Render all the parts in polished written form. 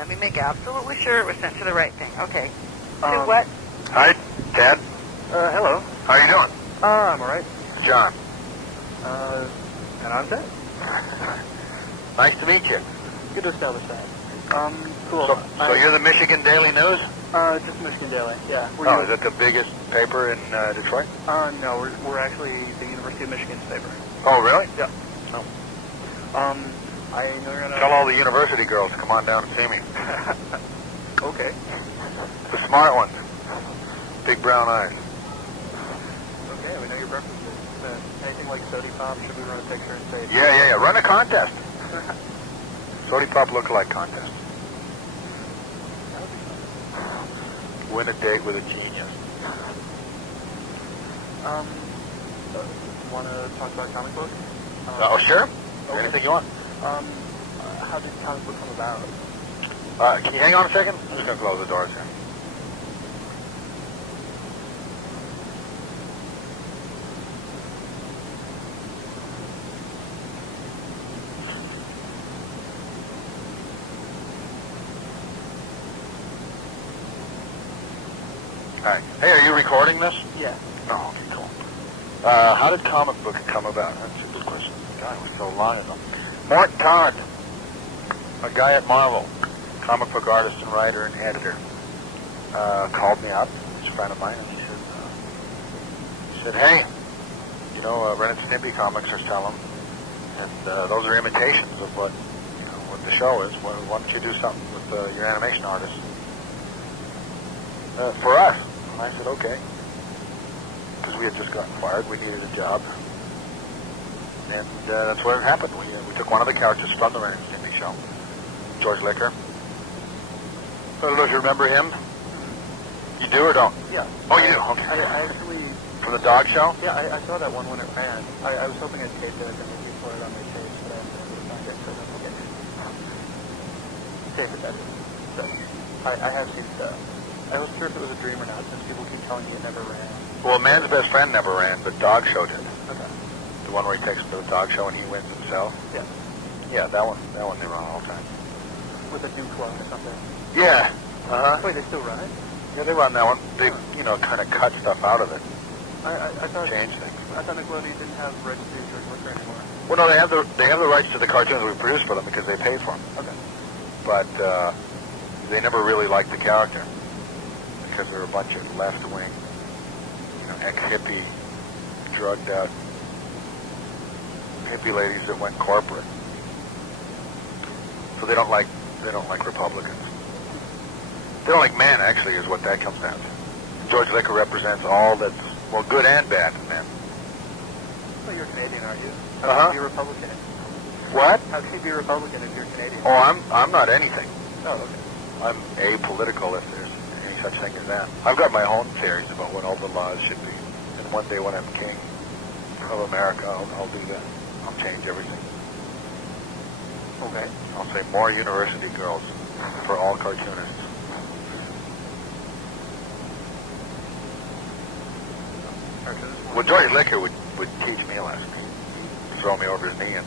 Let me make absolutely sure it was sent to the right thing. Okay. To what? Hi, Ted. Hello. How are you doing? I'm alright. John. And I'm Ted. Nice to meet you. Good to establish that. Cool. So you're the Michigan Daily News? Just Michigan Daily, yeah. Is it the biggest paper in Detroit? No, we're actually the University of Michigan's paper. Oh, really? Yeah. Oh. I know you're gonna... Tell all the university girls to come on down and see me. Okay. The smart ones. Big brown eyes. Okay, we know your preferences. Anything like Sody Pop, should we run a picture and say... Yeah. Run a contest. Sody Pop lookalike contest. That would be fun. Win a date with a genius. Want to talk about comic book? Sure. Okay. Anything you want. How did comic book come about? Can you hang on a second? I'm just going to close the doors here. All right. Hey, are you recording this? Yeah. Oh, okay, cool. How did comic book come about? That's a good question. God, it was so long ago. Mort Todd, a guy at Marvel, comic book artist and writer and editor, called me up. He's a friend of mine, and he said, "Hey, Ren and Snippy comics are selling, and those are imitations of what the show is. Why don't you do something with your animation artist for us?" And I said, "Okay." Because we had just gotten fired. We needed a job. And that's where it happened. We took one of the characters from the Ren and Stimpy show, George Licker. I don't know if you remember him. You do or don't? Yeah. Oh, you do? Okay. I actually... From the dog show? Yeah, I saw that one when it ran. I was hoping I'd tape it and maybe put it on my page, but I haven't been able to find it, so that's okay. Tape it, that is. So, I have seen stuff. I wasn't sure if it was a dream or not, since people keep telling me it never ran. Well, Man's Best Friend never ran, but Dog Show did. Okay. The one where he takes him to the dog show and he wins himself? Yeah. Yeah, that one they run all the time. With a new clone or something? Yeah. Uh-huh. Wait, they still run it? Yeah, they run that one. They, kind of cut stuff out of it. I thought... Change things. I thought Nickelodeon didn't have rights to George Licker anymore. Well, no, they have the rights to the cartoons we produce for them because they paid for them. Okay. But they never really liked the character because they were a bunch of left-wing, ex-hippie, drugged-out hippie ladies that went corporate. So they don't like Republicans. They don't like men, actually, is what that comes down to. George Licker represents all that's, good and bad in men. Well, you're Canadian, aren't you? How Uh-huh. can you be a Republican? What? How can you be a Republican if you're Canadian? Oh, I'm not anything. Oh, okay. I'm apolitical, if there's any such thing as that. I've got my own theories about what all the laws should be. And one day when I'm king of America, I'll do that. I'll change everything. Okay. I'll say more university girls for all cartoonists. Well, George Licker would teach me a lesson. He'd throw me over his knee and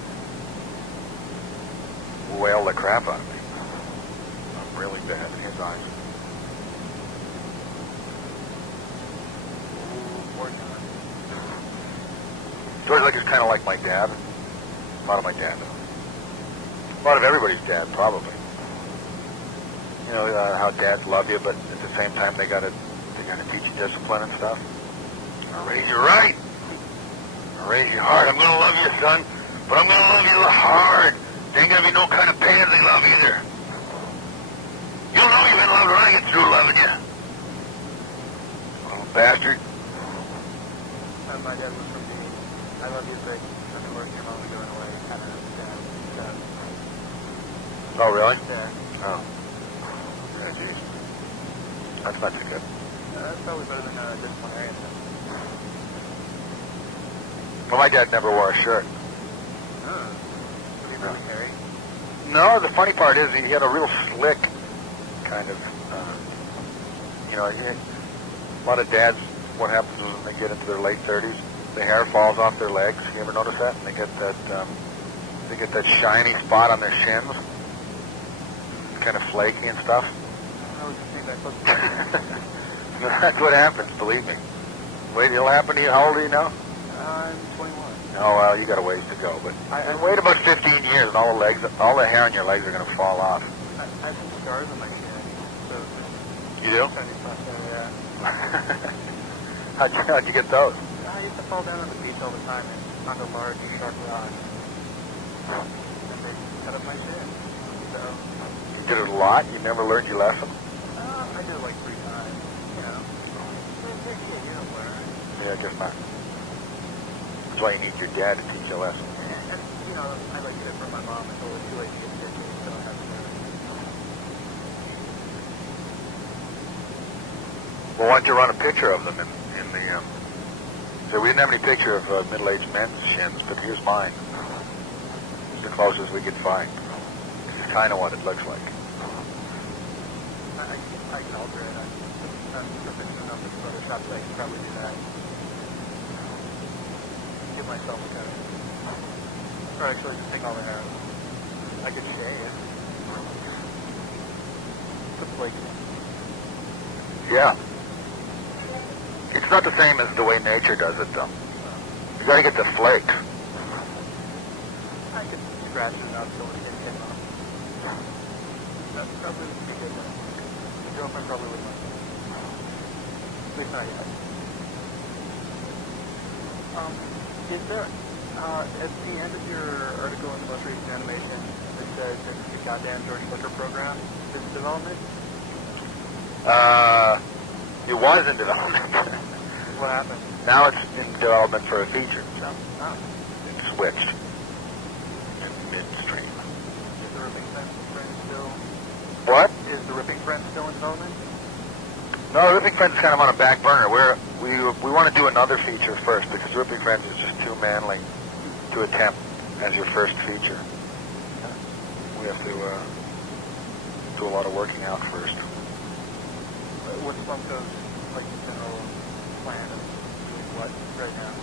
wail the crap out of me. I'm really bad in his eyes. George Licker's kind of like my dad. A lot of my dad. A lot of everybody's dad, probably. How dads love you, but at the same time they gotta teach you discipline and stuff. I'll raise you right. I'll raise you hard. I'm gonna love you, son, but I'm gonna love you hard. There ain't gonna be no kind of pansy love either. You'll know you've been loved when I get through loving you. Little bastard. My dad was from the I love you, but I'm working your mom was going away kind of dad. Oh, really? Yeah. Oh. Yeah, geez. That's not too good. That's probably better than disciplinarian. Well, my dad never wore a shirt. Was he really hairy? No, the funny part is he had a real slick kind of, a lot of dads, what happens is when they get into their late 30s, the hair falls off their legs. You ever notice that? And they get that shiny spot on their shins. kind of flaky and stuff? I was just saying that close. That's what happens, believe me. Wait, it'll happen to you. How old are you now? I'm 21. Oh, well, you got a ways to go, but wait about 15 years and all the hair on your legs are going to fall off. I have some scars on my shin, so you do? Yeah. How'd you get those? I used to fall down on the beach all the time and onto large sharp rocks. And they cut up my shin. So you did it a lot? You never learned your lesson? I did it like 3 times, you know. You don't learn. Yeah, I guess not. That's why you need your dad to teach you a lesson. And you know, I like it from my mom until it's too late to get stitches, so I have to learn. Well, why don't you run a picture of them in the, so we didn't have any picture of middle-aged men's shins, but here's mine. It's the closest we could find. This is kind of what it looks like. I can alter it. I'm proficient enough with Photoshop that I can probably do that. Give myself a cut. Or actually just take all the hair out. I could shave. It's like... Yeah. It's not the same as the way nature does it, though. You gotta get the flakes. I could scratch it out so it came off. That probably would be good. My girlfriend probably wouldn't like it. At least not yet. Is there, at the end of your article in the most recent animation, it says that the goddamn George Liquor program is in development? It was in development. What happened? Now it's in development for a feature, so it switched in midstream. Is the Ripping Friend still... What? Is the Ripping Friend still in development? No, Ripping Friends is kind of on a back burner. We want to do another feature first because Ripping Friends is just too manly to attempt as your first feature. We have to do a lot of working out first. What's Funko's like general plan of doing what right now?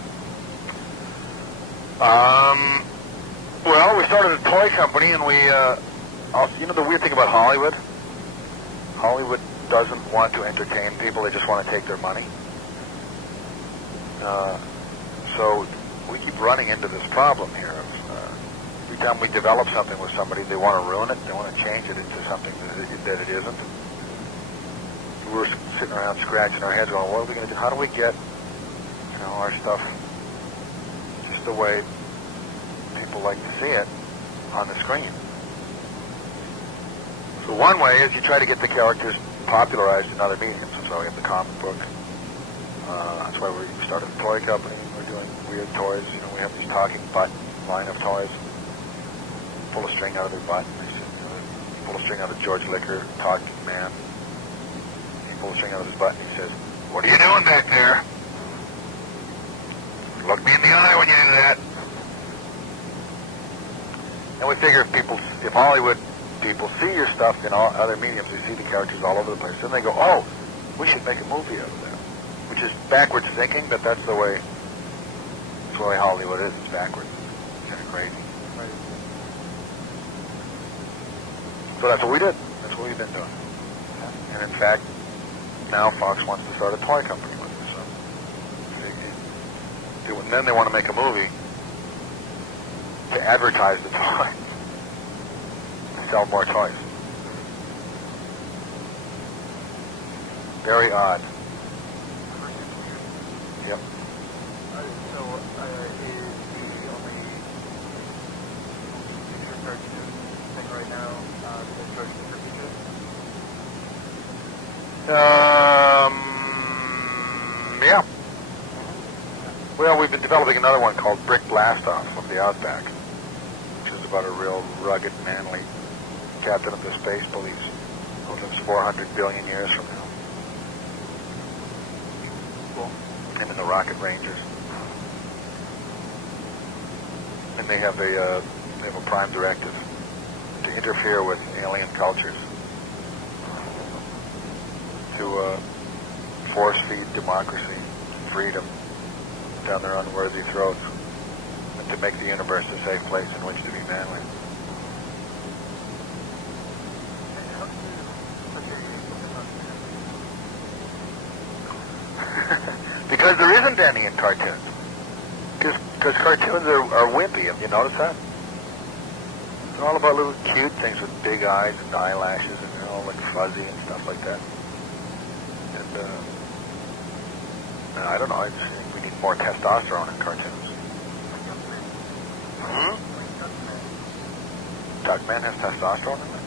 Well, we started a toy company, and we also, you know the weird thing about Hollywood? Hollywood doesn't want to entertain people; they just want to take their money. So we keep running into this problem here. Every time we develop something with somebody, they want to ruin it. They want to change it into something that it isn't. We're sitting around scratching our heads going, what are we going to do? How do we get, our stuff just the way people like to see it on the screen? So one way is you try to get the characters popularized in other mediums. That's why we have the comic book. That's why we started a toy company. We're doing weird toys. We have these talking butt line of toys. Pull a string out of their butt. Pull a string out of George Liquor, talking man. Pull a string out of his butt and he says, "What are you doing back there? Look me in the eye when you do that." And we figure if Hollywood people see your stuff in all other mediums, we see the characters all over the place, then they go, "Oh, we should make a movie out of that." Which is backwards thinking, but that's the way Hollywood is. It's backwards. It's kind of crazy. Right. So that's what we did. That's what we've been doing. And in fact, now Fox wants to start a toy company with us. So and then they want to make a movie to advertise the toys, to sell more toys. Very odd. Yep. So is the only picture cartoon thing right now the George Liquor feature? Yeah. Well, we've been developing another one called Brick Blastoff of the Outback, which is about a real rugged, manly captain of the space police who lives 400 billion years from now. Cool. And in the Rocket Rangers. And they have a prime directive to interfere with alien cultures, to force feed democracy, freedom down their unworthy throats, and to make the universe a safe place in which to be manly. Because there isn't any in cartoons. Because cartoons are wimpy. Have you noticed that? They're all about little cute things with big eyes and eyelashes, and they're all like fuzzy and stuff like that. And I don't know. I just think we need more testosterone in cartoons. Hmm? Duckman has testosterone in it?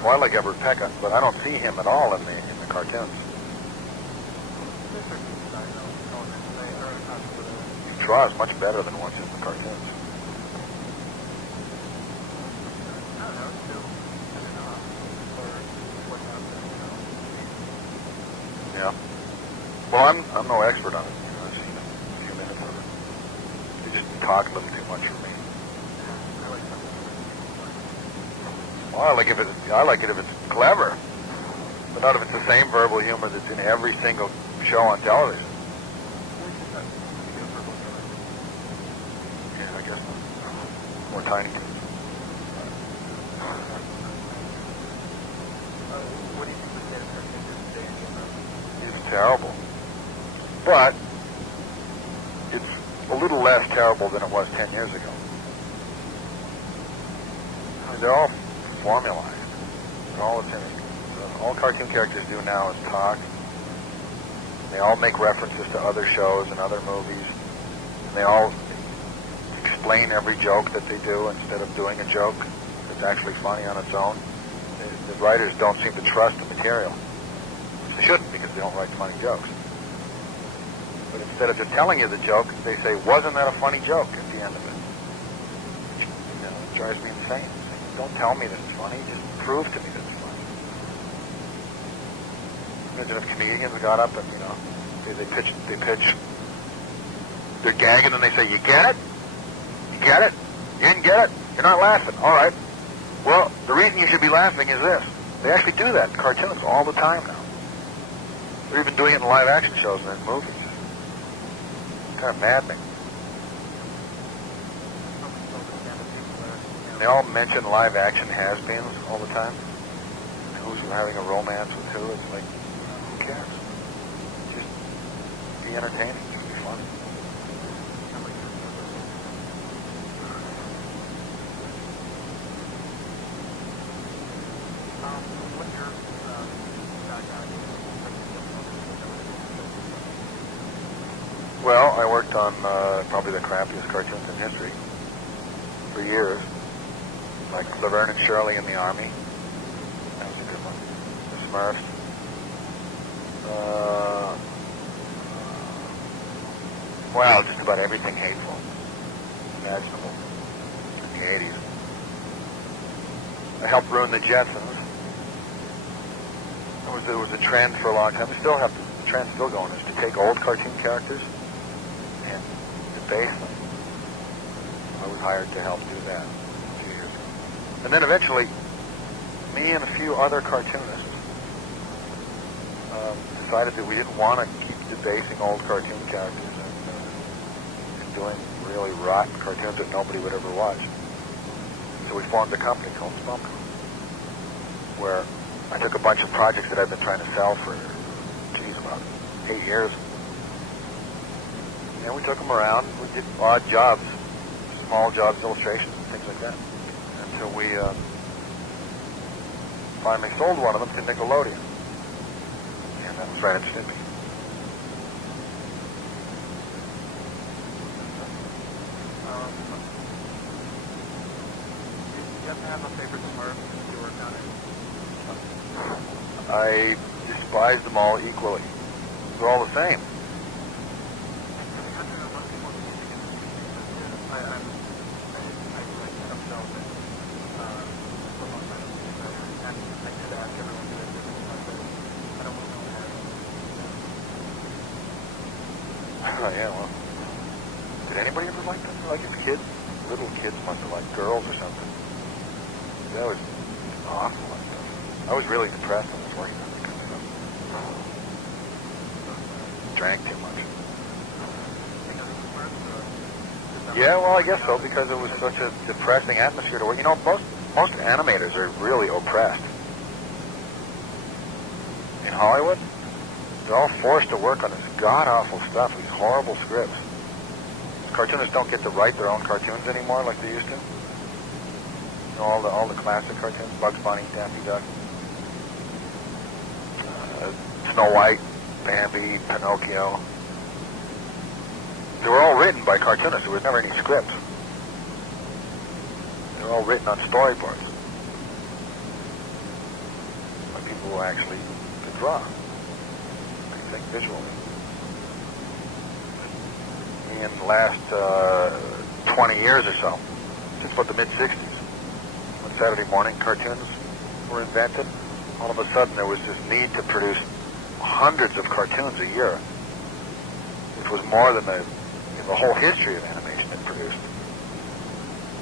Well, I like Edward Pecka, but I don't see him at all in the cartoons. He draws much better than what's in the cartoons. Yeah. Well, I'm no expert on it. I've seen a few minutes of it. They just talk a little too much for me. Well, I like it if it's clever, but not if it's the same verbal humor that's in every single show on television. Yeah, I guess more Tiny Toons. What do you think the state of cartoons is today? It's terrible, but it's a little less terrible than it was 10 years ago. I mean, they're all formalized. All cartoon characters do now is talk. They all make references to other shows and other movies. And they all explain every joke that they do instead of doing a joke that's actually funny on its own. The writers don't seem to trust the material. Which they shouldn't, because they don't write funny jokes. But instead of just telling you the joke, they say, wasn't that a funny joke at the end of it? It drives me insane. Don't tell me that it's funny, just prove to me that it's funny. Imagine if comedians got up and, they pitch, they're gagging and they say, you get it? You get it? You didn't get it? You're not laughing. All right. Well, the reason you should be laughing is this. They actually do that in cartoons all the time now. They're even doing it in live action shows and in movies. It's kind of maddening. They all mention live action has-beens all the time. Who's having a romance with who? It's like, who cares? Just be entertaining. Just be fun. Well, I worked on probably the crappiest cartoons in history for years. Like Laverne and Shirley in the Army. That was a good one. The Smurfs. Well, just about everything hateful imaginable in the 80s. I helped ruin the Jetsons. There was a trend for a long time. The trend's still going, is to take old cartoon characters and debase them. I was hired to help do that. And then eventually, me and a few other cartoonists decided that we didn't want to keep debasing old cartoon characters and doing really rotten cartoons that nobody would ever watch. So we formed a company called Spumco, where I took a bunch of projects that I've been trying to sell for, about 8 years. And we took them around. We did odd jobs, small jobs, illustrations, and things like that. Until we finally sold one of them to Nickelodeon. And that was Ren and Stimpy. Did you have to have a favorite Smurf since you worked on it? I despise them all equally. They're all the same. Oh, yeah, well, did anybody ever like them? Like as kids? Little kids must have liked girls or something. That was awful. I was really depressed when I was working on it because drank too much. Yeah, well, I guess so, because it was such a depressing atmosphere to work. You know, most animators are really oppressed. In Hollywood, they're all forced to work on this god-awful stuff, these horrible scripts. Cartoonists don't get to write their own cartoons anymore like they used to. You know, all the classic cartoons, Bugs Bunny, Daffy Duck, Snow White, Bambi, Pinocchio. They were all written by cartoonists. There was never any scripts. They were all written on storyboards by people who actually could draw. I think visually. In the last 20 years or so, since about the mid-60s, when Saturday morning cartoons were invented, all of a sudden there was this need to produce hundreds of cartoons a year, which was more than the whole history of animation had produced.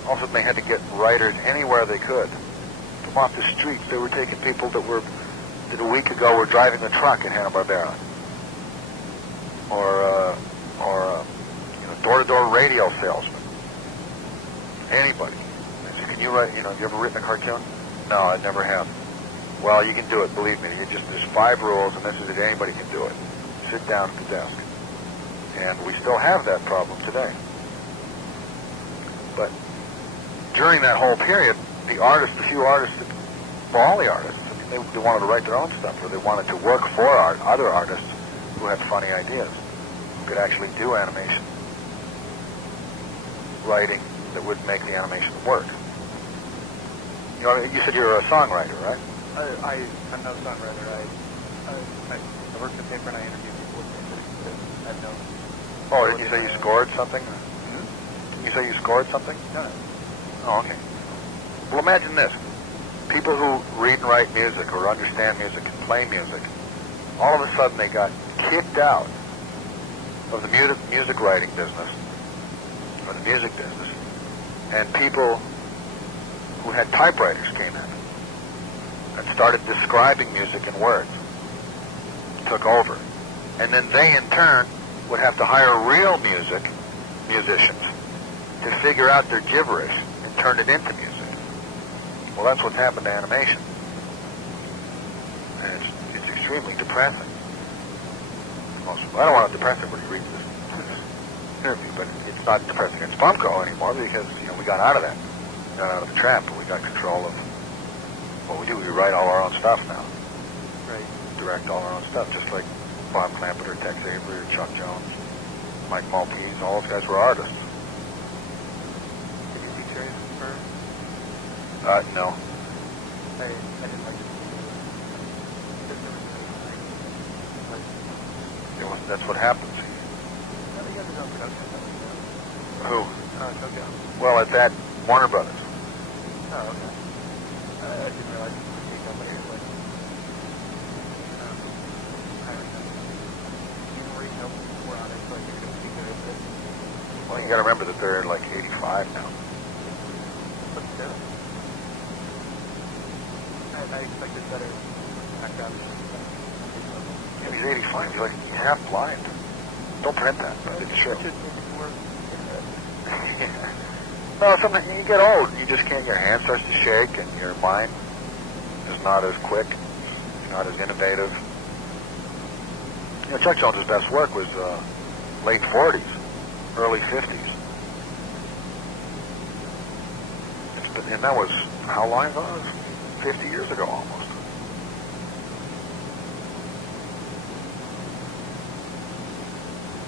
All of a sudden they had to get writers anywhere they could. From off the streets, they were taking people that a week ago were driving a truck in Hanna-Barbera. Or door-to-door radio salesman. Anybody. I said, can you write, have you ever written a cartoon? No, I never have. Well, you can do it, believe me. There's 5 rules, and this is it. Anybody can do it. Sit down at the desk. And we still have that problem today. But during that whole period, the few artists, all the artists, they wanted to write their own stuff, or they wanted to work for other artists who had funny ideas, who could actually do animation writing that would make the animation work. You said you're a songwriter, right? I'm no songwriter. I work in the paper and I interview people with music. I have no... Oh, did you say you scored something? Mm-hmm. Did you say you scored something? No. Oh, okay. Well, imagine this. People who read and write music or understand music and play music, all of a sudden they got kicked out of the music writing business, or the music business, and people who had typewriters came in and started describing music in words, took over. And then they, in turn, would have to hire real musicians to figure out their gibberish and turn it into music. Well, that's what's happened to animation. And it's extremely depressing. I don't want to depress everybody who reads this interview, but it's not depressing in Spumco anymore because, we got out of that. We got out of the trap, and we got control of what we do. We write all our own stuff now. Right. Direct all our own stuff, just like Bob Clampett or Tex Avery or Chuck Jones, Mike Mulkey. All those guys were artists. Did you see Cherry for? No. I didn't like it. That's what happens. I think he has his own production company. Who? Tokyo. Well, at that, Warner Brothers. Oh, okay. I didn't realize it was a big company. Like, hiring them. You already know we're on it, so you're going to be good at this. Well, you got to remember that they're like 85 now. But still. I expected better background. Yeah, he's 85. He's half blind. Don't print that, but it's true. No, something you get old, you just can't. Your hand starts to shake, and your mind is not as quick, it's not as innovative. Chuck Jones's best work was late 40s, early 50s, and that was how long ago? It was 50 years ago almost.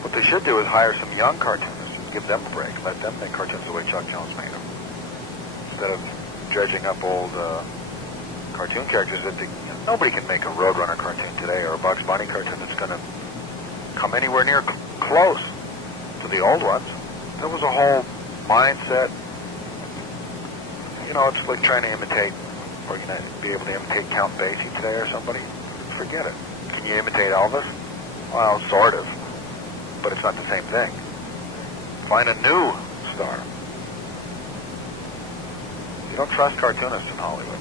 What they should do is hire some young cartoonists. Give them a break. Let them make cartoons the way Chuck Jones made them. Instead of dredging up old cartoon characters that nobody can make a Roadrunner cartoon today or a Bugs Bunny cartoon that's going to come anywhere near close to the old ones. There was a whole mindset. It's like trying to imitate, or be able to imitate Count Basie today or somebody. Forget it. Can you imitate Elvis? Well, sort of. But it's not the same thing. Find a new star. You don't trust cartoonists in Hollywood.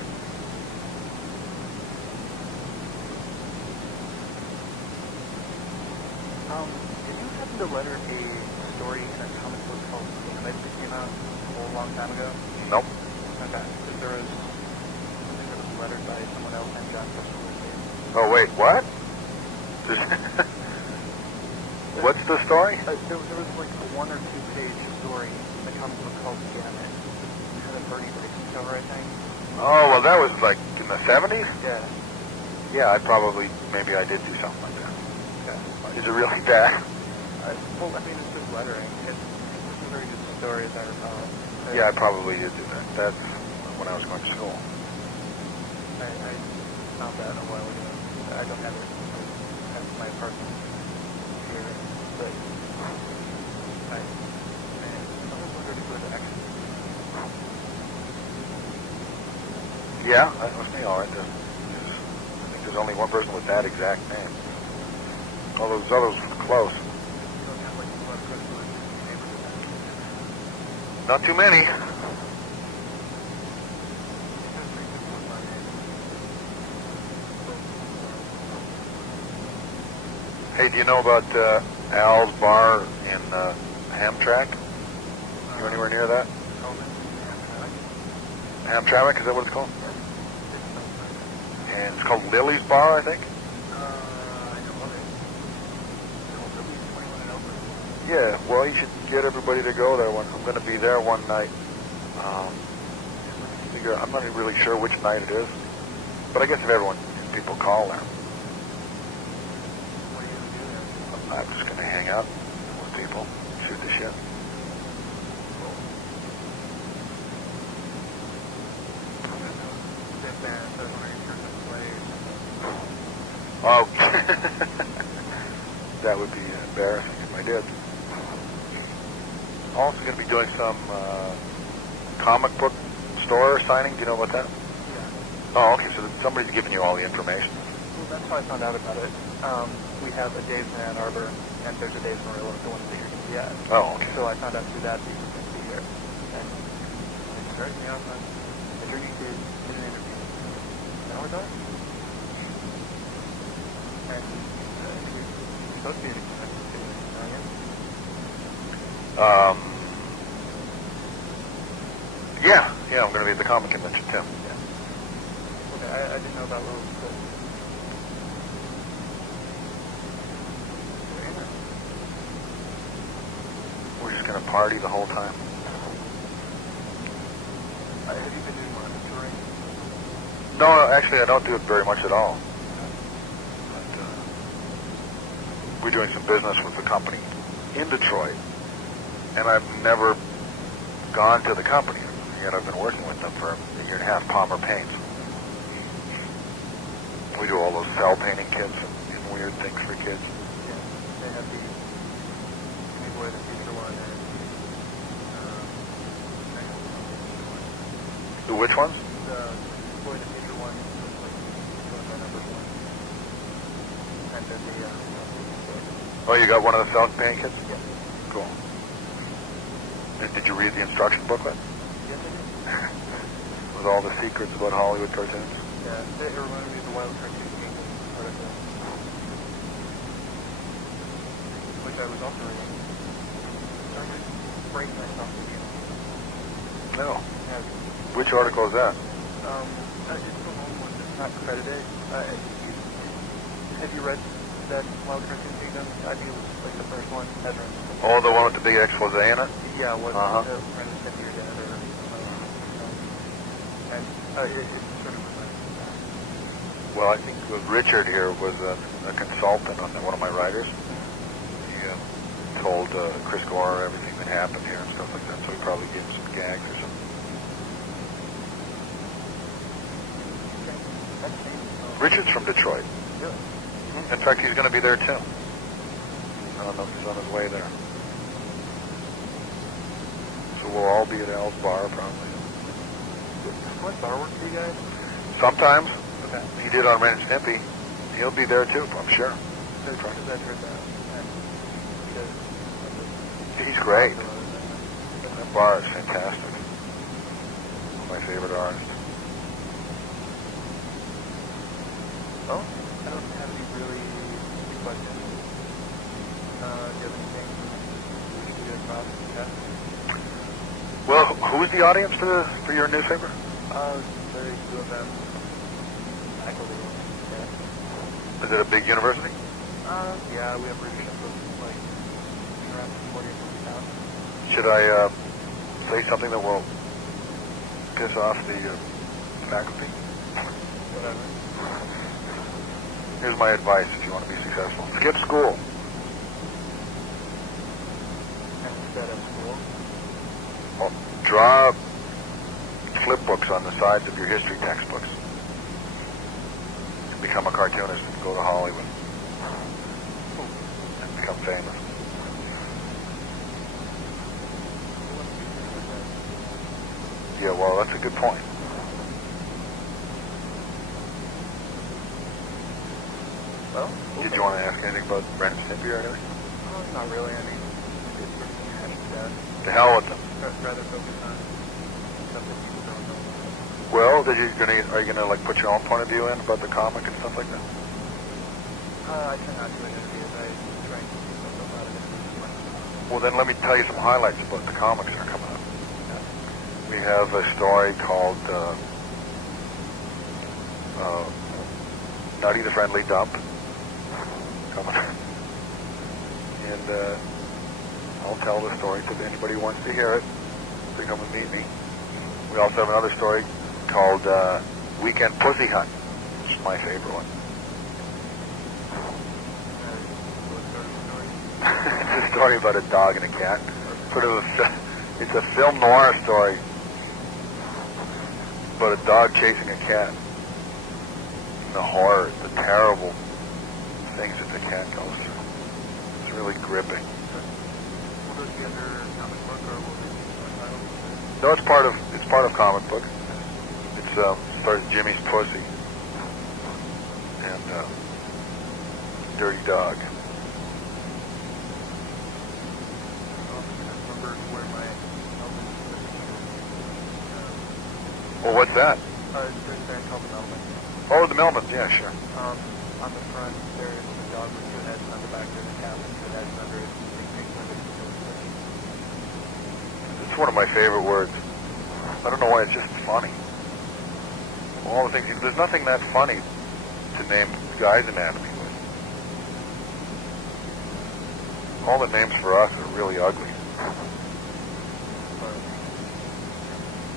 Did you happen to letter a story in a comic book called Damage that came out a whole long time ago? Nope. Okay. Because there was, I think it was lettered by someone else named John Kricfalusi. Oh, wait, what? What's the story? There was like a 1 or 2 page story in the comic book called Damage. It had a Bernie Dixon cover, I think. Oh, well, that was like in the 70s? Yeah. Yeah, maybe I did do something like that. Okay. Is it really bad? Well, I mean, it's just lettering. It's a very good story, as I recall. Yeah, I probably did do that. That's when I was going to school. I found that a while ago. I don't have it at my apartment here, but I always wondered if it was actually. Yeah, that was me, all right. I think there's only one person with that exact name. All those others were close. Not too many. Hey, do you know about Al's Bar in Hamtramck? You anywhere near that? Hamtramck, is that what it's called? And it's called Lily's Bar, I think? I know of it. Yeah, well, you should get everybody to go there. I'm going to be there one night. I'm not really sure which night it is, but I guess if people call there. What are you going to do there? I'm just going to hang out with people, shoot the shit. Oh, that would be embarrassing if I did. Also going to be doing some comic book store signing. Do you know about that? Yeah. Oh, okay. So somebody's giving you all the information. Well, that's how I found out about it. We have a Dave's in Ann Arbor, and there's a Dave's in Amarillo, the one that you're going to be at. Oh, okay. So I found out through that he was going to be here. And it started me off on a journey to get an interview. Now we're done. And you're supposed to be in a Yeah, I'm going to be at the comic convention too. Yeah. Okay, I didn't know about Lil, but We're just going to party the whole time. have you been doing one of the touring? No, actually, I don't do it very much at all. But, we're doing some business with the company in Detroit, and I've never gone to the company yet. I've been working with them for a year and a half. Palmer Paints. We do all those cell painting kits and weird things for kids. Yeah, they have the Big Boy the Future one and The which ones? the Big Boy the Future one, like my number one, and then the Oh, you got one of the cell painting kits? yeah. Cool. Did you read the instruction booklet? Yes, I did. With all the secrets about Hollywood cartoons? Yeah, it reminded me of the Wild Cartoon Kingdom article, which I was also reading. Started to break myself again. No. Yeah. Which article is that? It's the long one that's not credited. Have you read that Wild Cartoon Kingdom? I think it was like the first one. Oh, the one with the big expose in it? Yeah, what Uh-huh. the friend said to your dad or and it sort of reminds me of that. Well, I think Richard here was a consultant on one of my writers. He told Chris Gore everything that happened here and stuff like that, so he probably gave him some gags or something. Richard's from Detroit. Really? Mm-hmm. In fact, he's going to be there too. I don't know if he's on his way there. So we'll all be at Al's Bar probably. What bar work for you guys? Sometimes. Okay. He did on Ren and Stimpy. He'll be there too, I'm sure. Because I've heard that. He's great. That bar is fantastic. One of my favorite artists. Oh, I don't have any really questions. Do you have anything we should do? Yeah. Well, who's the audience for your newspaper? Very few of them. Faculty. Yeah. Is it a big university? Yeah, we have readership of like around 40 or 50,000. Should I say something that will piss off the faculty? Whatever. Here's my advice if you want to be successful. Skip school. And instead of school. Well, draw flip books on the sides of your history textbooks. Become a cartoonist and go to Hollywood. And become famous. Yeah, well, that's a good point. Well, Did you want to ask anything about Ren and Stimpy or anything? Not really. I mean, it's pretty hashed that. To hell with them. Rather focus on stuff that people don't know about. Well, are you gonna like put your own point of view in about the comic and stuff like that? I try not to in interviews. I try and keep myself out of it as much as possible. Well, then let me tell you some highlights about the comics that are coming up. We have a story called Nutty the Friendly Dump coming up. And I'll tell the story to anybody who wants to hear it. They come and meet me. We also have another story called Weekend Pussy Hunt, which is my favorite one. It's a story about a dog and a cat. It's a film noir story about a dog chasing a cat. And the horror, the terrible things that the cat goes through. It's really gripping. Will those be under comic book or will they be titled? No, it's part of comic book. It's starts Jimmy's Pussy and Dirty Dog. Well, what's that? There's a band called the Melvins. Oh, the Melvins, yeah, sure. On the front, there's a dog with two heads, and on the back, there's a cat with two heads, and under it, It's one of my favorite words. I don't know why, it's just funny. All the things, there's nothing that funny to name Guy's Anatomy with. All the names for us are really ugly.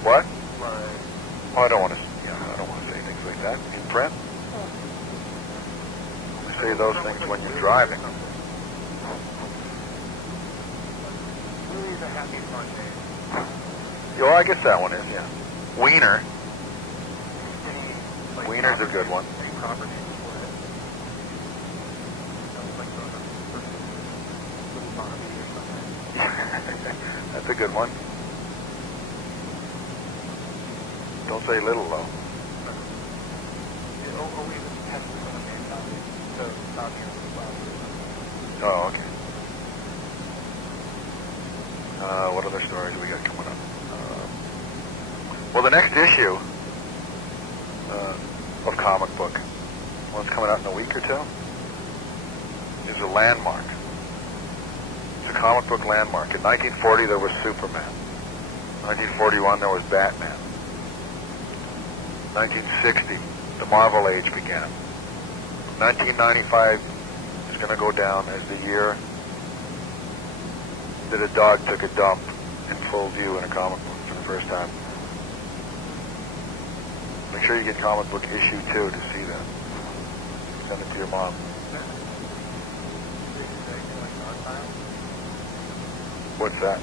What? Oh, I don't want to say things like that in print. You say those things when you're driving. Louie's a happy fun name. Yeah, well, I guess that one is, yeah. Wiener. Any, Wiener's a good one. Any proper name for it? Like throwing up Little Bobby or something. That's a good one. Don't say little, though. It always has to be on a main topic, so stop here with the Oh, okay. What other stories we got coming up? Well, the next issue of comic book, well, it's coming out in a week or two, is a landmark. It's a comic book landmark. In 1940, there was Superman. 1941, there was Batman. 1960, the Marvel Age began. 1995 is going to go down as the year that a dog took a dump in full view in a comic book for the first time. Make sure you get comic book issue 2 to see that. Send it to your mom. What's that?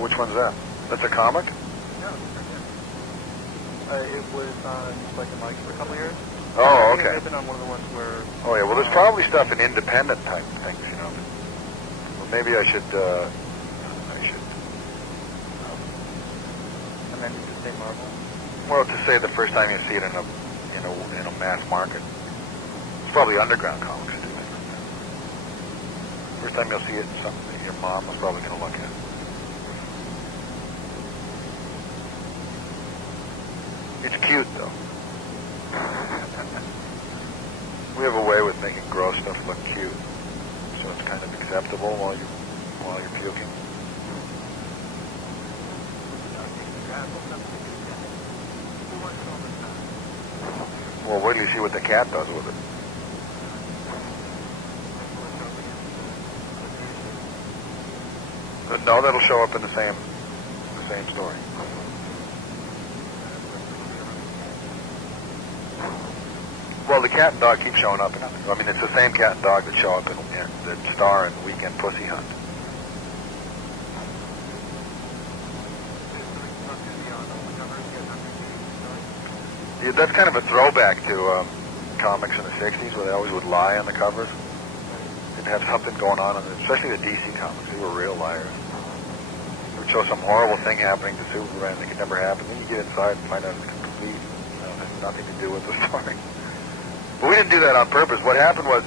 Which one's that? That's a comic? No, it was on like a mic for a couple years. Oh, okay. I've been on one of the ones where... Oh, yeah. Well, there's probably stuff in independent type things, you know. Well, maybe I should amend it to say Marvel. Well, to say the first time you see it in a mass market. It's probably underground comics that do things like that. First time you'll see it in something that your mom was probably going to look at. It's cute, though. acceptable while you're puking? Well, wait till you see what the cat does with it. No, that'll show up in the same story. Well, the cat and dog keep showing up. I mean, it's the same cat and dog that show up in that star in Weekend Pussy Hunt. Yeah, that's kind of a throwback to comics in the 60s where they always would lie on the covers. They'd have something going on, especially the DC comics. They were real liars. They would show some horrible thing happening to Superman that could never happen. Then you get inside and find out it's complete. It has nothing to do with the story. But we didn't do that on purpose. What happened was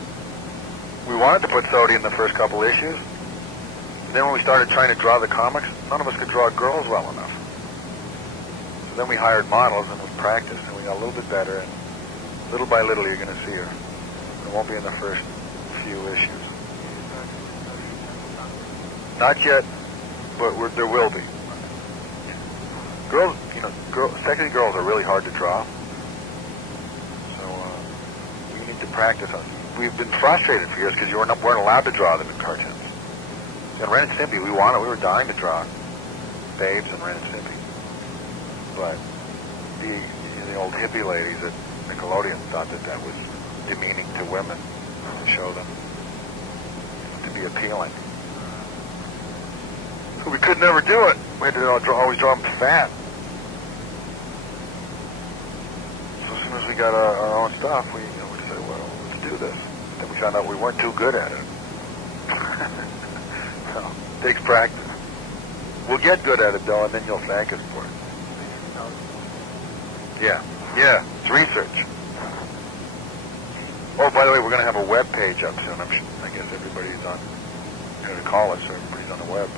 we wanted to put Sodi in the first couple issues. And then when we started trying to draw the comics, none of us could draw girls well enough. So then we hired models and we practiced and we got a little bit better. And little by little you're going to see her. It won't be in the first few issues. Not yet, but there will be. Girls, sexy girls are really hard to draw. To practice on. We've been frustrated for years because you weren't allowed to draw them in cartoons. In Ren and Stimpy, we were dying to draw babes in Ren and Stimpy. But the old hippie ladies at Nickelodeon thought that was demeaning to women to show them to be appealing. So we could never do it. We had to always draw them fat. So as soon as we got our own stuff, we said, well, let's do this. Then we found out we weren't too good at it. So, it takes practice. We'll get good at it, though, and then you'll thank us for it. Yeah, it's research. Oh, by the way, we're going to have a web page up soon. I guess everybody's on, going to call us, so everybody's on the web.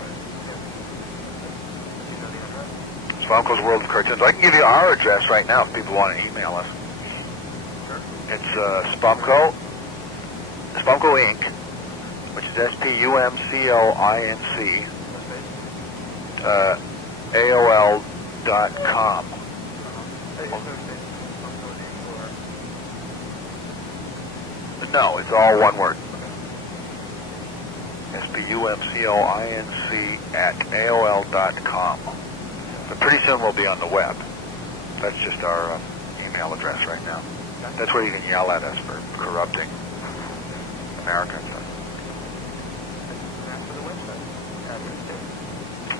Spomko's World of Cartoons. I can give you our address right now if people want to email us. It's Spomko Inc., which is SPUMCOINC, AOL.com. No, it's all one word. SPUMCOINC at AOL.com. But pretty soon we'll be on the web. That's just our email address right now. That's where you can yell at us for corrupting Americans.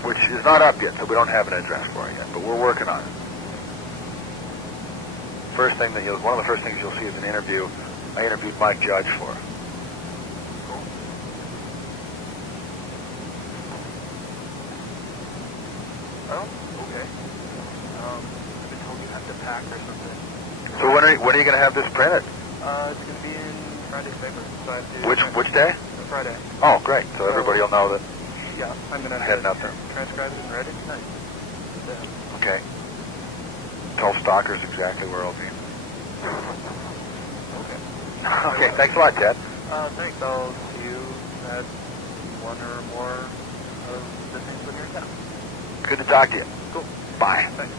Which is not up yet, so we don't have an address for it yet, but we're working on it. One of the first things you'll see is an interview. I interviewed Mike Judge for. Oh, okay. I've been told you have to pack or something. So when are you going to have this printed? It's going to be in Friday's paper. So I have to Which day? Friday. Oh, great. So everybody will know that. Yeah, I'm going to heading up there. Transcribe it and write it tonight. Okay. Tell stalkers exactly where it'll be. Okay. Okay, thanks a lot, Ted. Thanks. I'll see you at one or more of the things when you're in town. Good to talk to you. Cool. Bye. Thanks.